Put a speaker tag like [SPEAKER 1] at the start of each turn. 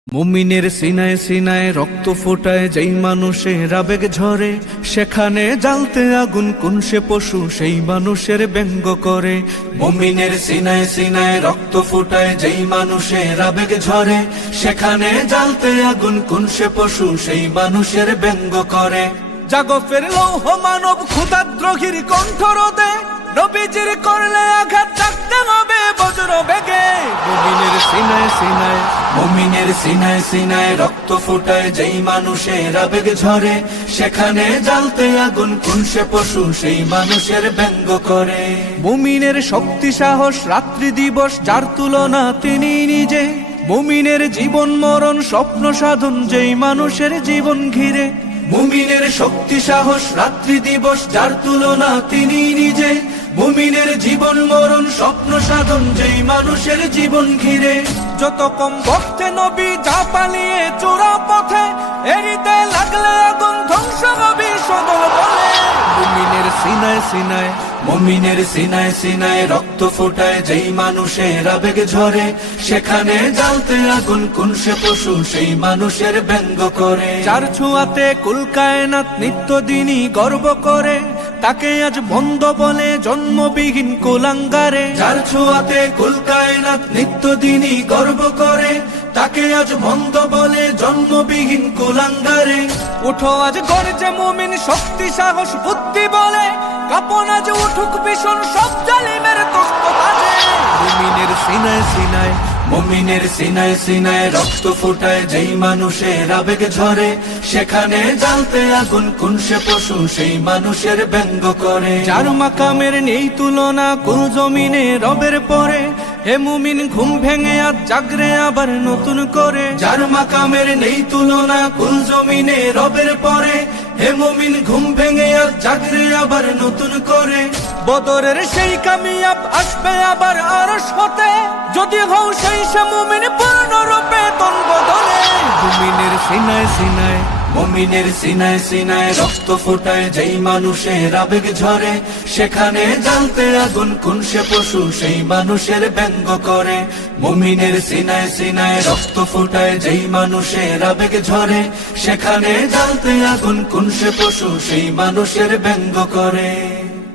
[SPEAKER 1] মুমিনের সিনায় সিনায় রক্ত ফোটায়, যেই মানুষের আবেগ ঝরে সেখানে জ্বালতে আগুন, কোন সে পশু সেই মানুষের ব্যঙ্গ করে। মুমিনের সিনায় সিনায় রক্ত ফোটায়, যেই মানুষের আবেগ ঝরে সেখানে জ্বালতে আগুন, কোন সে পশু সেই মানুষের ব্যঙ্গ করে। জাগো ফের লৌহ মানব ক্ষুধাদ্রোহীর কণ্ঠরোধে, নবীজির করলে আঘাত থাকতে হবে বজ্র বেগে। মুমিনের সিনায় সিনায়, মুমিনের সিনায় সিনায় রক্ত ফোটায়, যেই মানুষের আবেগ ঝরে সেখানে জ্বালতে আগুন, কোন সে পশু সেই মানুষের ব্যঙ্গ করে। মুমিনের শক্তি সাহস রাত্রি দিবস যার তুলনা তিনি নিজে, মুমিনের জীবন মরণ স্বপ্ন সাধন যেই মানুষের জীবন ঘিরে। মুমিনের শক্তি সাহস রাত্রি দিবস যার তুলনা তিনি নিজে, মুমিনের জীবন মরণ স্বপ্ন সাধন যেই মানুষের জীবন ঘিরে। যত কম ভক্তে নবী যা পালিয়ে চোরা পথে, এরিতে লাগলে আগুন ধ্বংস হবে সদল বলে। মুমিনের সিনায় সিনায়, মুমিনের সিনায় সিনায় রক্ত ফোটায়, যেই মানুষের আবেগ ঝরে সেখানে জ্বালতে আগুন, কোন সে পশু সেই মানুষের ব্যঙ্গ করে। যার ছোঁয়াতে কুল কায়নাত নিত্যদিনই গর্ব করে, তাকে আজ বন্ধ বলে জন্মবিহীন কুলাঙ্গারে। যার ছোঁয়াতে কুল কায়নাত নিত্যদিনই গর্ব করে, তাকে আজ বন্ধ বলে জন্মবিহীন কুলাঙ্গারে। উঠো আজ গর্জে মুমিন শক্তি সাহস বুদ্ধি বলে, কাপন আজ উঠুক ভীষণ সব জালিমের তখ্ত তাজে। মুমিনের সিনায় সিনায়, মুমিনের সিনায় সিনায় রক্ত ফোটায়, যেই মানুষের আবেগ ঝরে সেখানে জ্বালতে আগুন, কোন সে পশু সেই মানুষের ব্যঙ্গ করে। যার মাকামের নেই তুলনা কুল জমিনে রবের পরে, হে মুমিন ঘুম ভেঙে আজ জাগরে আবার নতুন করে। যার মাকামের নেই তুলনা কুল জমিনে রবের পরে, হে মুমিন ঘুম ভেঙে আজ জাগরে আবার নতুন করে। বদরের সেই কামিয়াব আসবে আবার আরশ হতে, যদি হও সেই সে মুমিন পূর্ণরূপে তন বদলে। মুমিনের সিনায় সিনায়, মুমিনের সিনায় সিনায় রক্ত ফোটায়, যেই মানুষের আবেগ ঝরে সেখানে জ্বালতে আগুন, কোন সে পশু সেই মানুষের ব্যঙ্গ করে। মুমিনের সিনায় সিনায় রক্ত ফোটায়, যেই মানুষের আবেগ ঝরে সেখানে জ্বালতে আগুন, কোন সে পশু সেই মানুষের ব্যঙ্গ করে।